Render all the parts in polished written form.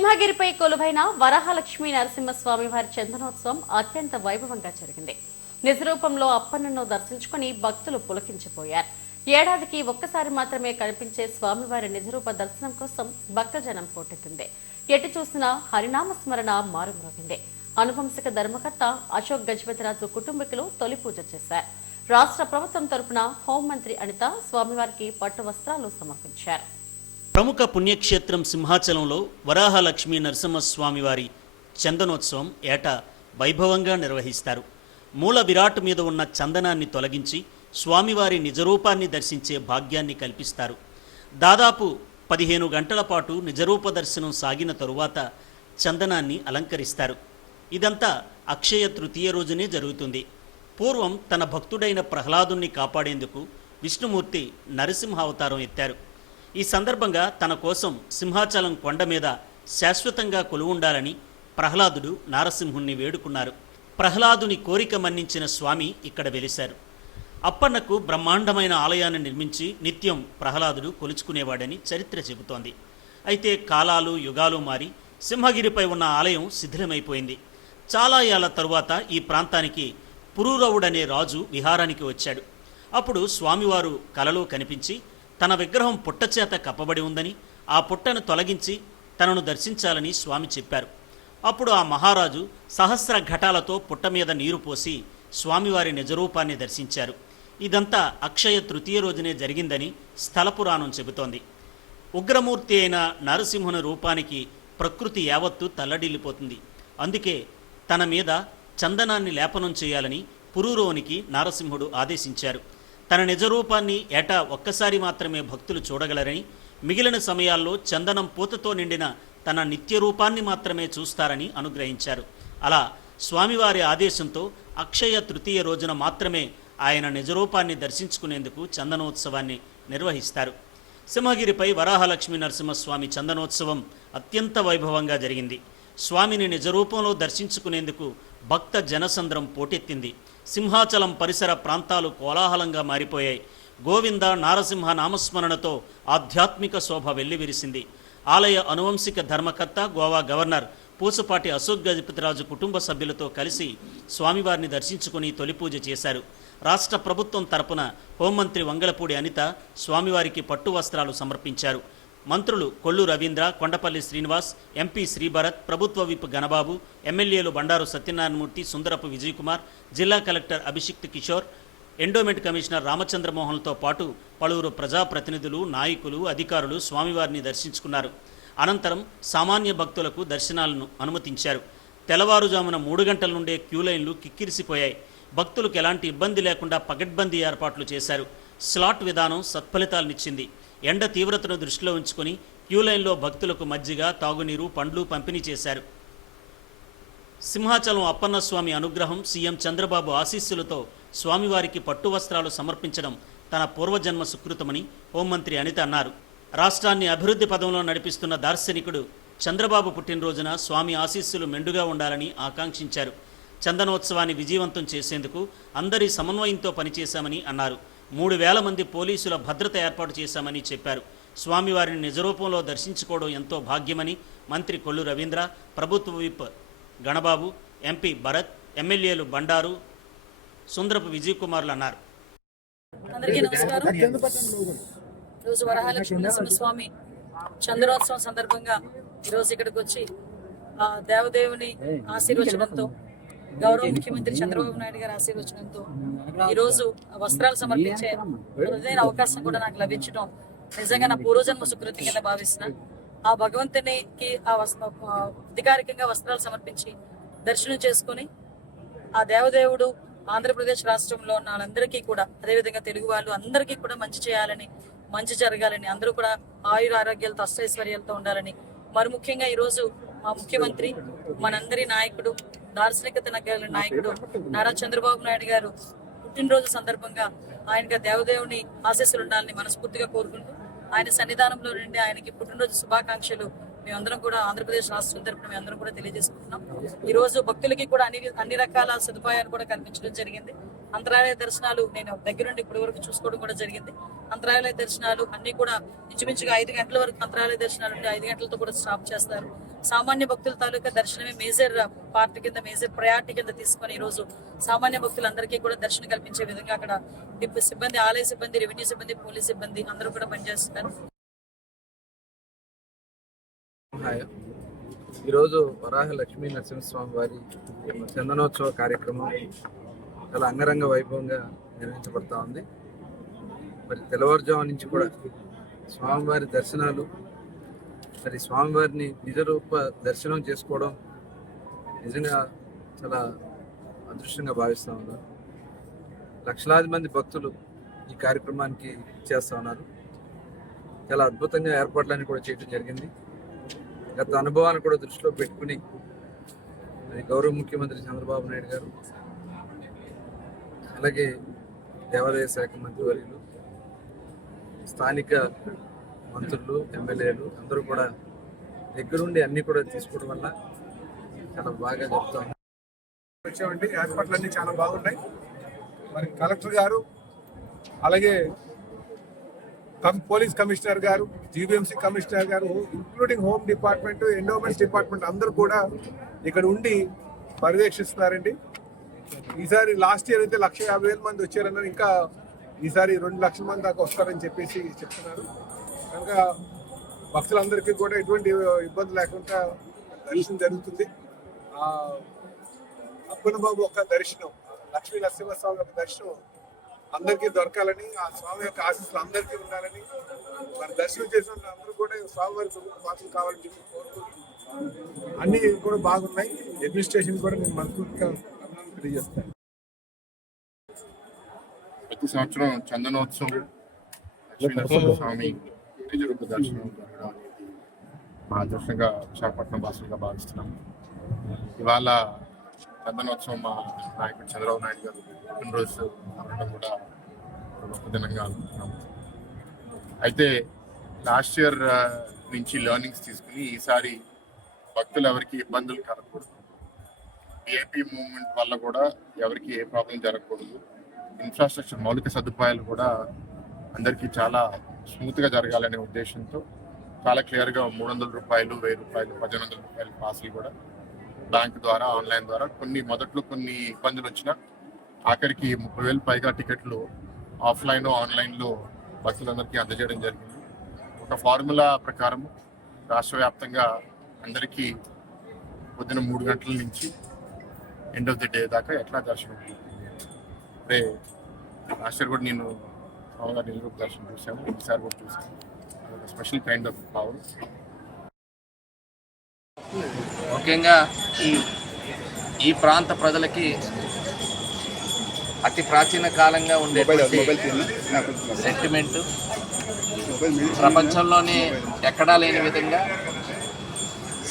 సింహగిరిపై కొలువైన వరాహలక్ష్మీ నరసింహస్వామి వారి చందనోత్సవం అత్యంత వైభవంగా జరిగింది. నిజరూపంలో అప్పన్నను దర్శించుకుని భక్తులు పులకించిపోయారు. ఏడాదికి ఒక్కసారి మాత్రమే కనిపించే స్వామివారి నిజరూప దర్శనం కోసం భక్తజనం పోటెత్తింది. ఎటు చూసినా హరినామ స్మరణ మారుమ్రోగింది. అనువంశిక ధర్మకర్త అశోక్ గజపతిరాజు కుటుంబీకులు తొలి పూజ చేశారు. రాష్ట్ర ప్రభుత్వం తరపున హోంమంత్రి అనిత స్వామివారికి పట్టు వస్త్రాలు సమర్పించారు. ప్రముఖ పుణ్యక్షేత్రం సింహాచలంలో వరాహలక్ష్మీ నరసింహస్వామి వారి చందనోత్సవం ఏటా వైభవంగా నిర్వహిస్తారు. మూల విరాట్ మీద ఉన్న చందనాన్ని తొలగించి స్వామివారి నిజరూపాన్ని దర్శించే భాగ్యాన్ని కల్పిస్తారు. దాదాపు 15 గంటల పాటు నిజరూప దర్శనం సాగిన తరువాత చందనాన్ని అలంకరిస్తారు. ఇదంతా అక్షయ తృతీయ రోజునే జరుగుతుంది. పూర్వం తన భక్తుడైన ప్రహ్లాదుని కాపాడేందుకు విష్ణుమూర్తి నరసింహ అవతారం ఎత్తారు. ఈ సందర్భంగా తన కోసం సింహాచలం కొండ మీద శాశ్వతంగా కొలువుండాలని ప్రహ్లాదుడు నారసింహుణ్ణి వేడుకున్నారు. ప్రహ్లాదుని కోరిక మన్నించిన స్వామి ఇక్కడ వెలిశారు. అప్పన్నకు బ్రహ్మాండమైన ఆలయాన్ని నిర్మించి నిత్యం ప్రహ్లాదుడు కొలుచుకునేవాడని చరిత్ర చెబుతోంది. అయితే కాలాలు యుగాలు మారి సింహగిరిపై ఉన్న ఆలయం శిథిలమైపోయింది. చాలా ఏళ్ల తరువాత ఈ ప్రాంతానికి పురూరవుడనే రాజు విహారానికి వచ్చాడు. అప్పుడు స్వామివారు కలలో కనిపించి తన విగ్రహం పుట్టచేత కప్పబడి ఉందని, ఆ పుట్టను తొలగించి తనను దర్శించాలని స్వామి చెప్పారు. అప్పుడు ఆ మహారాజు సహస్ర ఘటాలతో పుట్ట మీద నీరు పోసి స్వామివారి నిజరూపాన్ని దర్శించారు. ఇదంతా అక్షయ తృతీయ రోజునే జరిగిందని స్థల పురాణం చెబుతోంది. ఉగ్రమూర్తి అయిన నరసింహుని రూపానికి ప్రకృతి యావత్తు తల్లడిల్లిపోతుంది. అందుకే తన మీద చందనాన్ని లేపనం చేయాలని పురూరవునికి నారసింహుడు ఆదేశించారు. తన నిజరూపాన్ని ఏటా ఒక్కసారి మాత్రమే భక్తులు చూడగలరని, మిగిలిన సమయాల్లో చందనం పూతతో నిండిన తన నిత్య రూపాన్ని మాత్రమే చూస్తారని అనుగ్రహించారు. అలా స్వామివారి ఆదేశంతో అక్షయ తృతీయ రోజున మాత్రమే ఆయన నిజరూపాన్ని దర్శించుకునేందుకు చందనోత్సవాన్ని నిర్వహిస్తారు. సింహగిరిపై వరాహలక్ష్మీ నరసింహస్వామి చందనోత్సవం అత్యంత వైభవంగా జరిగింది. స్వామిని నిజరూపంలో దర్శించుకునేందుకు భక్త జనసంద్రం పోటెత్తింది. సింహాచలం పరిసర ప్రాంతాలు కోలాహలంగా మారిపోయాయి. గోవింద నారసింహ నామస్మరణతో ఆధ్యాత్మిక శోభ వెల్లివిరిసింది. ఆలయ అనువంశిక ధర్మకర్త గోవా గవర్నర్ పూసపాటి అశోక్ గజపతిరాజు కుటుంబ సభ్యులతో కలిసి స్వామివారిని దర్శించుకుని తొలిపూజ చేశారు. రాష్ట్ర ప్రభుత్వం తరపున హోంమంత్రి వంగలపూడి అనిత స్వామివారికి పట్టు వస్త్రాలు సమర్పించారు. మంత్రులు కొల్లు రవీంద్ర, కొండపల్లి శ్రీనివాస్, ఎంపీ శ్రీభరత్, ప్రభుత్వ విప్ గణబాబు, ఎమ్మెల్యేలు బండారు సత్యనారాయణమూర్తి, సుందరపు విజయకుమార్, జిల్లా collector Abhishikt Kishore, endowment commissioner రామచంద్రమోహన్లతో పాటు పలువురు ప్రజాప్రతినిధులు, నాయకులు, అధికారులు స్వామివారిని దర్శించుకున్నారు. అనంతరం సామాన్య భక్తులకు దర్శనాలను అనుమతించారు. తెల్లవారుజామున 3 గంటల నుండే క్యూలైన్లు కిక్కిరిసిపోయాయి. భక్తులకు ఎలాంటి ఇబ్బంది లేకుండా పగడ్బందీ ఏర్పాట్లు చేశారు. స్లాట్ విధానం సత్ఫలితాలనిచ్చింది. ఎండ తీవ్రతను దృష్టిలో ఉంచుకొని క్యూలైన్లో భక్తులకు మజ్జిగ, తాగునీరు, పండ్లు పంపిణీ చేశారు. సింహాచలం అప్పన్నస్వామి అనుగ్రహం, సీఎం చంద్రబాబు ఆశీస్సులతో స్వామివారికి పట్టు వస్త్రాలు సమర్పించడం తన పూర్వజన్మ సుకృతమని హోంమంత్రి అనిత అన్నారు. రాష్ట్రాన్ని అభివృద్ధి పదంలో నడిపిస్తున్న దార్శనికుడు చంద్రబాబు పుట్టినరోజున స్వామి ఆశీస్సులు మెండుగా ఉండాలని ఆకాంక్షించారు. చందనోత్సవాన్ని విజయవంతం చేసేందుకు అందరి సమన్వయంతో పనిచేశామని అన్నారు. 3000 మంది పోలీసుల భద్రత ఏర్పాటు చేశామని చెప్పారు. స్వామివారిని నిజరూపంలో దర్శించుకోవడం ఎంతో భాగ్యమని మంత్రి కొల్లు రవీంద్ర, ప్రభుత్వ విప్ గణబాబు, ఎంపీ భరత్, ఎమ్మెల్యేలు బండారు, సుందరపు విజయకుమార్లు అన్నారు. అందరికీ నమస్కారం. ఈరోజు వరాహలక్ష్మీ నరసింహస్వామి చంద్రోత్సవం సందర్భంగా ఈరోజు ఇక్కడికి వచ్చి ఆ దేవదేవుని ఆశీర్వచనంతో, గౌరవ ముఖ్యమంత్రి చంద్రబాబు నాయుడు గారి ఆశీర్వచనంతో ఈరోజు వస్త్రాలు సమర్పించే అరుదైన అవకాశం కూడా నాకు లభించడం నిజంగా నా పూర్వజన్మ సుకృతి కింద భావిస్తున్నా. ఆ భగవంతునికి అధికారికంగా వస్త్రాలు సమర్పించి దర్శనం చేసుకుని ఆ దేవదేవుడు ఆంధ్రప్రదేశ్ రాష్ట్రంలో ఉన్న వాళ్ళందరికీ కూడా, అదేవిధంగా తెలుగు వాళ్ళు అందరికీ కూడా మంచి చేయాలని, మంచి జరగాలని, అందరూ కూడా ఆయుర ఆరోగ్యాలతో అష్టైశ్వర్యాలతో ఉండాలని, మరి ముఖ్యంగా ఈరోజు మా ముఖ్యమంత్రి, మనందరి నాయకుడు, దార్శనికత నగర నాయకుడు నారా చంద్రబాబు నాయుడు గారు పుట్టినరోజు సందర్భంగా ఆయనగా దేవదేవుని ఆశీస్సులు ఉండాలని మనస్ఫూర్తిగా కోరుకుంటూ ఆయన సన్నిధానంలో నుండి ఆయనకి పుట్టినరోజు శుభాకాంక్షలు మేమందరం కూడా ఆంధ్రప్రదేశ్ రాష్ట్రం తరపున మేమందరం కూడా తెలియజేసుకుంటున్నాం. ఈ రోజు భక్తులకి కూడా అన్ని రకాల సదుపాయాలు కూడా కల్పించడం జరిగింది. అంతరాలయ దర్శనాలు నేను దగ్గరుండి ఇప్పటి వరకు చూసుకోవడం కూడా జరిగింది. అంతరాలయ దర్శనాలు అన్ని కూడా ఇంచుమించుగా 5 గంటల వరకు అంతరాలయ దర్శనాలు ఉంటే 5 గంటలతో కూడా స్టాప్ చేస్తారు. సామాన్య భక్తుల తాలూకా దర్శనమే మేజర్ పార్ట్ కింద, మేజర్ ప్రయారిటీ కింద తీసుకొని ఈ రోజు సామాన్య భక్తులందరికీ కూడా దర్శనం కల్పించే విధంగా అక్కడ సిబ్బంది, ఆలయ సిబ్బంది, రెవెన్యూ సిబ్బంది, పోలీస్ సిబ్బంది అందరూ కూడా పనిచేస్తున్నారు. ఈరోజు వరాహ లక్ష్మీ నరసింహస్వామి వారి చందనోత్సవ కార్యక్రమం చాలా అంగరంగ వైభవంగా నిర్వహించబడతా ఉంది. మరి తెల్లవారుజాము నుంచి కూడా స్వామివారి దర్శనాలు, మరి స్వామివారిని నిజరూప దర్శనం చేసుకోవడం నిజంగా చాలా అదృష్టంగా భావిస్తూ ఉన్నారు. లక్షలాది మంది భక్తులు ఈ కార్యక్రమానికి చేస్తూ ఉన్నారు. చాలా అద్భుతంగా ఏర్పాట్లన్నీ కూడా చేయడం జరిగింది. గత అనుభవాలను కూడా దృష్టిలో పెట్టుకుని గౌరవ ముఖ్యమంత్రి చంద్రబాబు నాయుడు గారు, అలాగే దేవాదాయ శాఖ మంత్రివర్యులు, స్థానిక మంత్రులు, ఎమ్మెల్యేలు అందరూ కూడా దగ్గరుండి అన్ని కూడా తీసుకోవడం వల్ల చాలా బాగా జరుగుతాం. వచ్చామండి. ఏర్పాట్లన్నీ చాలా బాగున్నాయి. మరి కలెక్టర్ గారు, అలాగే పోలీస్ కమిషనర్ గారు, జీవీఎంసీ కమిషనర్ గారు, including home department, endowments department అందరూ కూడా ఇక్కడ ఉండి పర్యవేక్షిస్తున్నారండి. ఈసారి లాస్ట్ ఇయర్ అయితే 150,000 మంది వచ్చారన్నారు. ఇంకా ఈసారి 2 లక్షల మంది దాకా వస్తారని చెప్పేసి చెప్తున్నారు. కనుక భక్తులందరికీ కూడా ఎటువంటి ఇబ్బంది లేకుండా దర్శనం జరుగుతుంది. అప్పన్న బాబు యొక్క దర్శనం, లక్ష్మీ నరసింహస్వామి యొక్క దర్శనం అందరికీ దొరకాలని, ఆ స్వామి యొక్క ఆశీస్సులు అందరికీ ఉండాలని, మరి దర్శనం చేసిన అందరూ కూడా స్వామివారి పాత్రలు కావాలని చెప్పి కోరుకుంటున్నాను. అన్ని కూడా బాగున్నాయి. అడ్మినిస్ట్రేషన్ కూడా నేను మనస్ఫూర్తిగా తెలియజేస్తాను. ప్రతి సంవత్సరం చందనోత్సవం, లక్ష్మీ స్వామి నిజరూప దర్శనం జరగడం అనేది మా అదృష్టంగా విశాఖపట్నం భాషలుగా భావిస్తున్నాం. ఇవాళ చందనోత్సవం మా నాయకుడు చంద్రబాబు నాయుడు గారు పుట్టినరోజు అవడం కూడా గొప్ప దినంగా అనుకుంటున్నాం. అయితే లాస్ట్ ఇయర్ నుంచి లెర్నింగ్స్ తీసుకుని ఈసారి భక్తులు ఎవరికి ఇబ్బందులు కలగకూడదు, ఏపీ మూవ్మెంట్ వల్ల కూడా ఎవరికి ఏ ప్రాబ్లం జరగకూడదు, ఇన్ఫ్రాస్ట్రక్చర్ మౌలిక సదుపాయాలు కూడా అందరికీ చాలా స్మూత్గా జరగాలనే ఉద్దేశంతో చాలా క్లియర్గా 300 రూపాయలు, 1000 రూపాయలు, 1500 రూపాయలు పాసులు కూడా బ్యాంక్ ద్వారా, ఆన్లైన్ ద్వారా మొదట్లో కొన్ని ఇబ్బందులు వచ్చినా ఆఖరికి 30,000 పైగా టికెట్లు ఆఫ్లైన్, ఆన్లైన్లో భక్తులందరికీ అందజేయడం జరిగింది. ఒక ఫార్ములా ప్రకారం రాష్ట్ర వ్యాప్తంగా అందరికీ పొద్దున 3 గంటల నుంచి ఎండ్ ఆఫ్ ది డే దాకా ఎట్లా దర్శనం అంటే లాస్ట్ ఇయర్ కూడా నేను మామూలుగా నిజరూప దర్శనం చూసాము, ఈసారి కూడా చూసాము. అదొక స్పెషల్ కైండ్ ఆఫ్ పవర్. ముఖ్యంగా ఈ ప్రాంత ప్రజలకి అతి ప్రాచీన కాలంగా ఉండేటువంటి సెంటిమెంట్, ప్రపంచంలోనే ఎక్కడా లేని విధంగా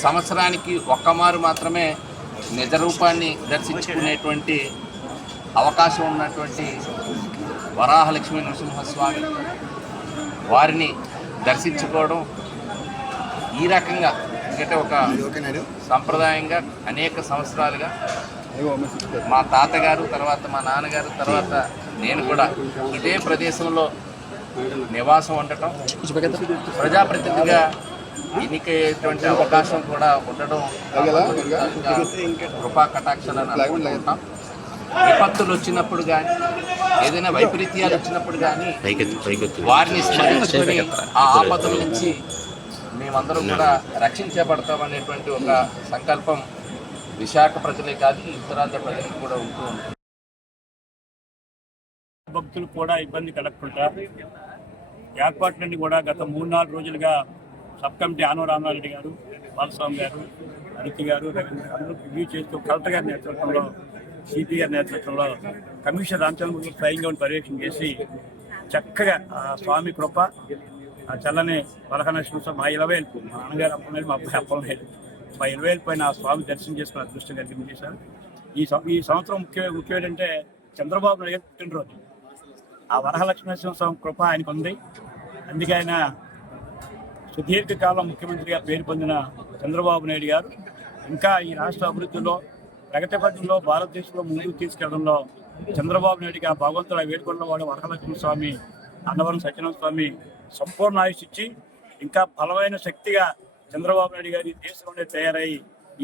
సంవత్సరానికి ఒక్కమారు మాత్రమే నిజ రూపాన్ని దర్శించుకునేటువంటి అవకాశం ఉన్నటువంటి వరాహలక్ష్మీ నరసింహస్వామి వారిని దర్శించుకోవడం ఈ రకంగా ఎందుకంటే ఒక సంప్రదాయంగా అనేక సంవత్సరాలుగా మా తాతగారు, తర్వాత మా నాన్నగారు, తర్వాత నేను కూడా ఇదే ప్రదేశంలో నివాసం ఉండటం, ప్రజాప్రతినిధిగా ఎన్నికయ్యేటువంటి అవకాశం కూడా ఉండడం కృపా కటాక్షాలను అనుకుంటాం. విపత్తులు వచ్చినప్పుడు కానీ, ఏదైనా వైపరీత్యాలు వచ్చినప్పుడు కానీ వారిని స్మరించుకొని ఆ ఆపదల నుంచి మేమందరం కూడా రక్షించబడతామనేటువంటి ఒక సంకల్పం విశాఖ ప్రజలే కాదు, ఉత్తరాంధ్ర ప్రజలకు కూడా ఉంటూ ఉంటుంది. భక్తులు కూడా ఇబ్బంది కలగకుండా ఏర్పాట్లన్నీ కూడా గత 3-4 రోజులుగా సబ్ కమిటీ ఆనవ రామారెడ్డి గారు, బాలస్వామి గారు, అనితి గారు, రవీంద్ర అందరూ రివ్యూ చేస్తూ కలెక్టర్ గారి నేతృత్వంలో, సిపి గారి నేతృత్వంలో కమిషనర్ రామచంద్రమూర్తి స్వయంగా పర్యవేక్షణ చేసి చక్కగా ఆ స్వామి కృప, ఆ చల్లని వరహనరసింహ మా 20,000, మా నాన్నగారు అప్పలేదు, మా అబ్బాయి అప్పలేదు, మా 20,000 పైన ఆ స్వామి దర్శనం చేసుకుని అదృష్టం కలిగించేశారు. ఈ సంవత్సరం ముఖ్యం ఏంటంటే చంద్రబాబు నాయుడు పుట్టినరోజు. ఆ వరహలక్ష్మీ స్వామి కృప ఆయనకు ఉంది. అందుకే ఆయన సుదీర్ఘకాలం ముఖ్యమంత్రిగా పేరు పొందిన చంద్రబాబు నాయుడు గారు ఇంకా ఈ రాష్ట్ర అభివృద్ధిలో, ప్రగతి పథంలో భారతదేశంలో ముందుకు తీసుకెళ్లడంలో చంద్రబాబు నాయుడికి ఆ భగవంతుడు వేడుకున్న వాడు వరలక్ష్మి స్వామి, అన్నవరం సత్యనారాయణ స్వామి సంపూర్ణ ఆయుష్ ఇచ్చి ఇంకా బలమైన శక్తిగా చంద్రబాబు నాయుడు గారి దేశంలోనే తయారై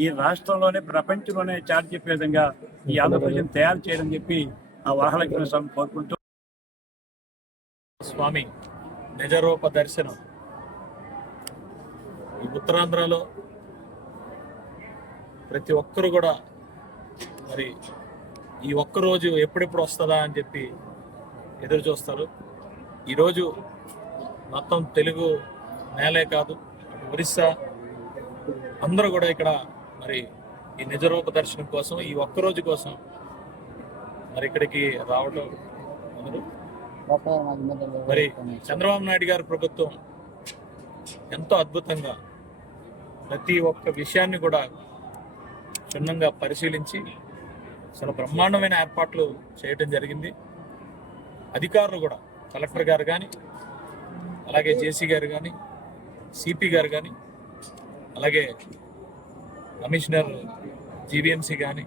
ఈ రాష్ట్రంలోనే ప్రపంచంలోనే చాటి చెప్పే విధంగా ఈ ఆంధ్రప్రదేశ్ తయారు చేయాలని చెప్పి ఆ వరలక్ష్మి స్వామి కోరుకుంటూ స్వామి నిజరూప దర్శనం ఈ ఉత్తరాంధ్రలో ప్రతి ఒక్కరు కూడా మరి ఈ ఒక్కరోజు ఎప్పుడెప్పుడు వస్తుందా అని చెప్పి ఎదురు చూస్తారు. ఈరోజు మొత్తం తెలుగు నేలే కాదు, ఒరిస్సా అందరూ కూడా ఇక్కడ మరి ఈ నిజరూప దర్శనం కోసం, ఈ ఒక్కరోజు కోసం మరి ఇక్కడికి రావడం అందరూ. మరి చంద్రబాబు నాయుడు గారి ప్రభుత్వం ఎంతో అద్భుతంగా ప్రతి ఒక్క విషయాన్ని కూడా క్షుణ్ణంగా పరిశీలించి చాలా బ్రహ్మాండమైన ఏర్పాట్లు చేయడం జరిగింది. అధికారులు కూడా కలెక్టర్ గారు కానీ, అలాగే జేసీ గారు కానీ, సిపి గారు కానీ, అలాగే కమిషనర్ జీవీఎంసీ కానీ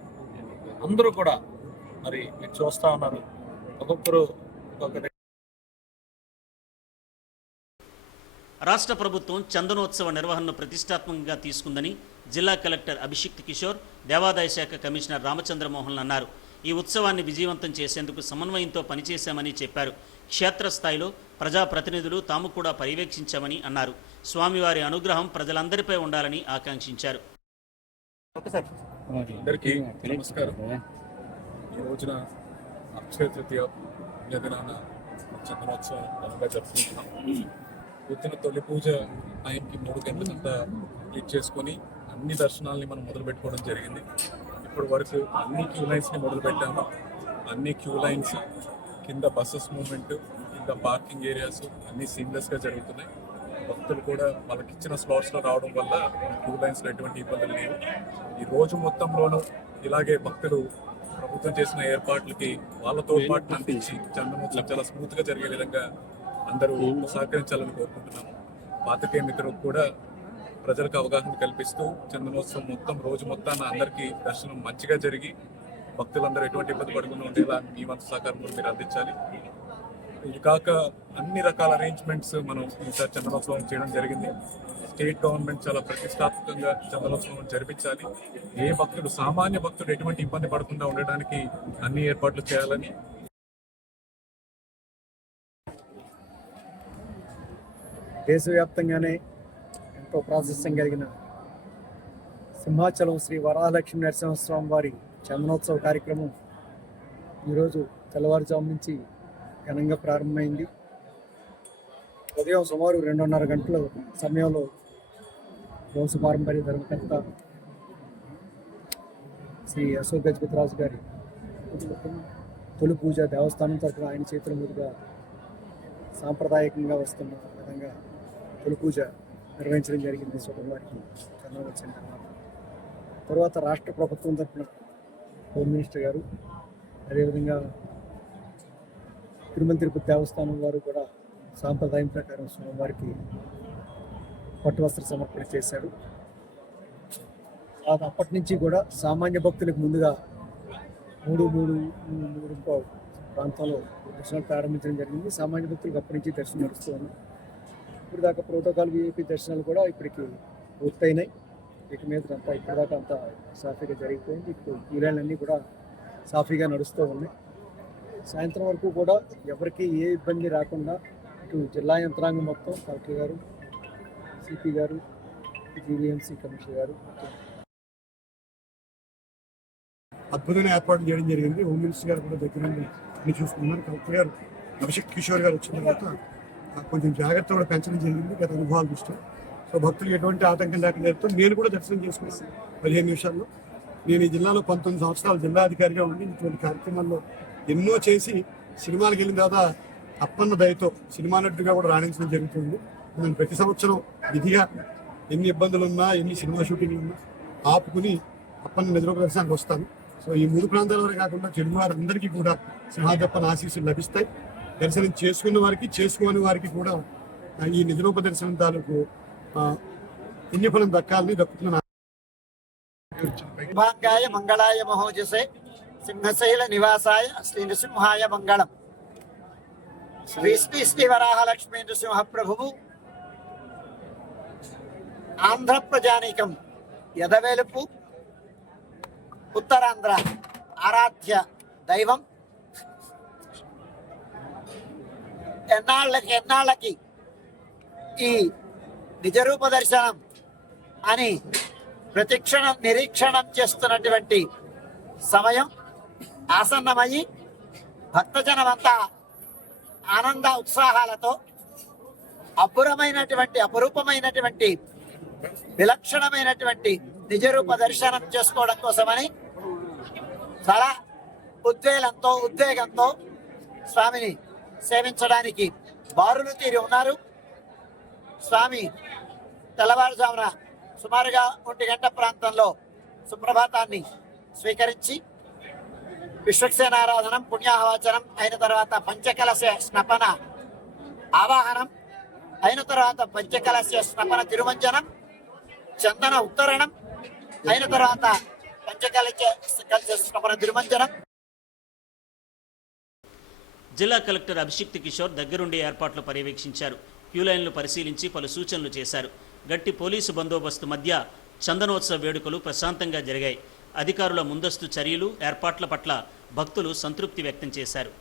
అందరూ కూడా మరి మీరు చూస్తూ ఉన్నారు. ఒక్కొక్కరు ఒక్కొక్క రాష్ట్ర ప్రభుత్వం చందనోత్సవ నిర్వహణను ప్రతిష్టాత్మకంగా తీసుకుందని జిల్లా కలెక్టర్ అభిషిక్త్ కిషోర్, దేవాదాయ శాఖ కమిషనర్ రామచంద్రమోహన్ అన్నారు. ఈ ఉత్సవాన్ని విజయవంతం చేసేందుకు సమన్వయంతో పనిచేశామని చెప్పారు. క్షేత్రస్థాయిలో ప్రజాప్రతినిధులు తాము కూడా పర్యవేక్షించామని అన్నారు. స్వామివారి అనుగ్రహం ప్రజలందరిపై ఉండాలని ఆకాంక్షించారు. అందరికీ నమస్కారం. ఈ రోజున అక్షయ తృతీయ దినాన చందనోత్సవం ఘనంగా జరుపుకుంటున్నాం. పొద్దున తొలి పూజ టైంకి 3 గంటలంతా క్లిక్ చేసుకొని అన్ని దర్శనాలని మనం మొదలు పెట్టుకోవడం జరిగింది. ఇప్పటి వరకు అన్ని క్యూ లైన్స్ని మొదలు పెట్టాము. అన్ని క్యూ లైన్స్ కింద బస్సెస్ మూవ్మెంట్, కింద పార్కింగ్ ఏరియాస్ అన్నీ సీమ్లెస్గా జరుగుతున్నాయి. భక్తులు కూడా వాళ్ళకి ఇచ్చిన స్లాట్స్లో రావడం వల్ల క్యూ లైన్స్లో ఎటువంటి ఇబ్బందులు లేవు. ఈ రోజు మొత్తంలోనూ ఇలాగే భక్తులు ప్రభుత్వం చేసిన ఏర్పాట్లకి వాళ్ళతో పాటు అందించి చందనోత్సవం చాలా స్మూత్గా జరిగే విధంగా అందరూ సహకరించాలని కోరుకుంటున్నాము. పాత్రికేయ మిత్రులకు కూడా ప్రజలకు అవగాహన కల్పిస్తూ చందనోత్సవం మొత్తం రోజు మొత్తాన అందరికీ దర్శనం మంచిగా జరిగి భక్తులందరూ ఎటువంటి ఇబ్బంది పడకుండా ఉండేలా మీ వంతు సహకారం కూడా మీరు అందించాలి. ఇది కాక అన్ని రకాల అరేంజ్మెంట్స్ మనం ఈసారి చందనోత్సవం చేయడం జరిగింది. స్టేట్ గవర్నమెంట్ చాలా ప్రతిష్టాత్మకంగా చందనోత్సవం జరిపించాలి. ఏ భక్తుడు, సామాన్య భక్తుడు ఎటువంటి ఇబ్బంది పడకుండా ఉండడానికి అన్ని ఏర్పాట్లు చేయాలని దేశవ్యాప్తంగానే ఎంతో ప్రాశస్త్యం కలిగిన సింహాచలం శ్రీ వరాహలక్ష్మీ నరసింహస్వామి వారి చందనోత్సవ కార్యక్రమం ఈరోజు తెల్లవారుజాము నుంచి ఘనంగా ప్రారంభమైంది. ఉదయం సుమారు 2:30 గంటల సమయంలో వంశ పారంపర్య ధర్మకర్త శ్రీ అశోక్ గజపతిరాజు గారి తొలి పూజ దేవస్థానం తరఫున ఆయన చేతుల మీదుగా సాంప్రదాయకంగా వస్తున్న విధంగా తొలి పూజ నిర్వహించడం జరిగింది. స్వామివారికి చందనం వచ్చిన తర్వాత రాష్ట్ర ప్రభుత్వం తరఫున హోమ్ మినిస్టర్ గారు, అదేవిధంగా తిరుమల దేవస్థానం వారు కూడా సాంప్రదాయం ప్రకారం స్వామివారికి పట్టు వస్త్ర సమర్పణ చేశారు. అప్పటి నుంచి కూడా సామాన్య భక్తులకు ముందుగా 3:30 ప్రాంతంలో దర్శనాలు ప్రారంభించడం జరిగింది. సామాన్య భక్తులకు అప్పటి నుంచి దర్శనం నడుస్తూ ఉంది. ఇప్పుడు దాకా ప్రోటోకాల్ విఐపి దర్శనాలు కూడా ఇప్పటికి పూర్తయినాయి. ఇక మీద అంతా ఇప్పటిదాకా అంతా సాఫీగా జరిగిపోయింది. ఇప్పుడు క్యూలైన్లన్నీ కూడా సాఫీగా నడుస్తూ ఉన్నాయి. సాయంత్రం వరకు కూడా ఎవరికి ఏ ఇబ్బంది రాకుండా ఇటు జిల్లా యంత్రాంగం మొత్తం కలెక్టర్ గారు, సిపి గారు, జీవీఎంసీ కమిషనర్ గారు అద్భుతమైన ఏర్పాట్లు చేయడం జరిగింది. హోమ్ మినిస్టర్ గారు కూడా దగ్గర నుండి చూసుకున్నారు. కలెక్టర్ గారు అభిషేక్ కిషోర్ గారు వచ్చిన తర్వాత కొంచెం జాగ్రత్త కూడా పెంచడం జరిగింది గత అనుభవాల దృష్ట్యా. సో భక్తులు ఎటువంటి ఆటంకం లేకుండా జరుగుతుంది. నేను కూడా దర్శనం చేసుకున్నాను 15 నిమిషాల్లో. నేను ఈ జిల్లాలో 19 సంవత్సరాలు జిల్లా అధికారిగా ఉండి ఇటువంటి కార్యక్రమాల్లో ఎన్నో చేసి సినిమాలకు వెళ్ళిన తర్వాత అప్పన్న దయతో సినిమా నటుడిగా కూడా రాణించడం జరుగుతుంది. నేను ప్రతి సంవత్సరం విధిగా ఎన్ని ఇబ్బందులు ఉన్నా, ఎన్ని సినిమా షూటింగ్లు ఉన్నా ఆపుకుని అప్పన్న నిజరూప దర్శనానికి వస్తాను. సో ఈ 3 ప్రాంతాల వరకు కాకుండా తెలుగు వారందరికీ కూడా సింహాచప్పన్న ఆశీస్సులు లభిస్తాయి. దర్శనం చేసుకున్న వారికి, చేసుకోని వారికి కూడా ఈ నిజరూప దర్శనం తాలూకు పుణ్యఫలం దక్కాలని దక్కుతున్నాను. మంగళాయ మహోజసే సింహశైల నివాసాయ శ్రీ నృసింహాయ మంగళం. శ్రీ శ్రీ శ్రీ వరాహలక్ష్మీ నృసింహ ప్రభువు ఆంధ్ర ప్రజానీకం యదవేలుపు ఉత్తరాంధ్ర ఆరాధ్య దైవం. ఎన్నాళ్ళకి ఈ నిజరూప దర్శనం అని ప్రతిక్షణం నిరీక్షణం చేస్తున్నటువంటి సమయం ఆసన్నమయ్యి భక్తజనమంతా ఆనంద ఉత్సాహాలతో అపురూపమైనటువంటి విలక్షణమైనటువంటి నిజరూప దర్శనం చేసుకోవడం కోసమని చాలా ఉద్వేగంతో స్వామిని సేవించడానికి బారులు తీరి ఉన్నారు. స్వామి తెల్లవారుజామున సుమారుగా 1 గంట ప్రాంతంలో సుప్రభాతాన్ని స్వీకరించి విశ్వక్సేనారాధనం పుణ్యాహవాచనం అయిన తర్వాత పంచకలశ స్నపన ఆవాహనం అయిన తర్వాత పంచకలశ స్నపన తిరుమంజనం చందన ఉత్తరణం అయిన తర్వాత పంచకలశ స్నపన తిరుమంజనం. జిల్లా కలెక్టర్ అభిషిక్త్ కిషోర్ దగ్గరుండి ఏర్పాట్లు పర్యవేక్షించారు. క్యూలైన్లు పరిశీలించి పలు సూచనలు చేశారు. గట్టి పోలీసు బందోబస్తు మధ్య చందనోత్సవ వేడుకలు ప్రశాంతంగా జరిగాయి. అధికారుల ముందస్తు చర్యలు ఏర్పాట్ల పట్ల భక్తులు సంతృప్తి వ్యక్తం చేశారు.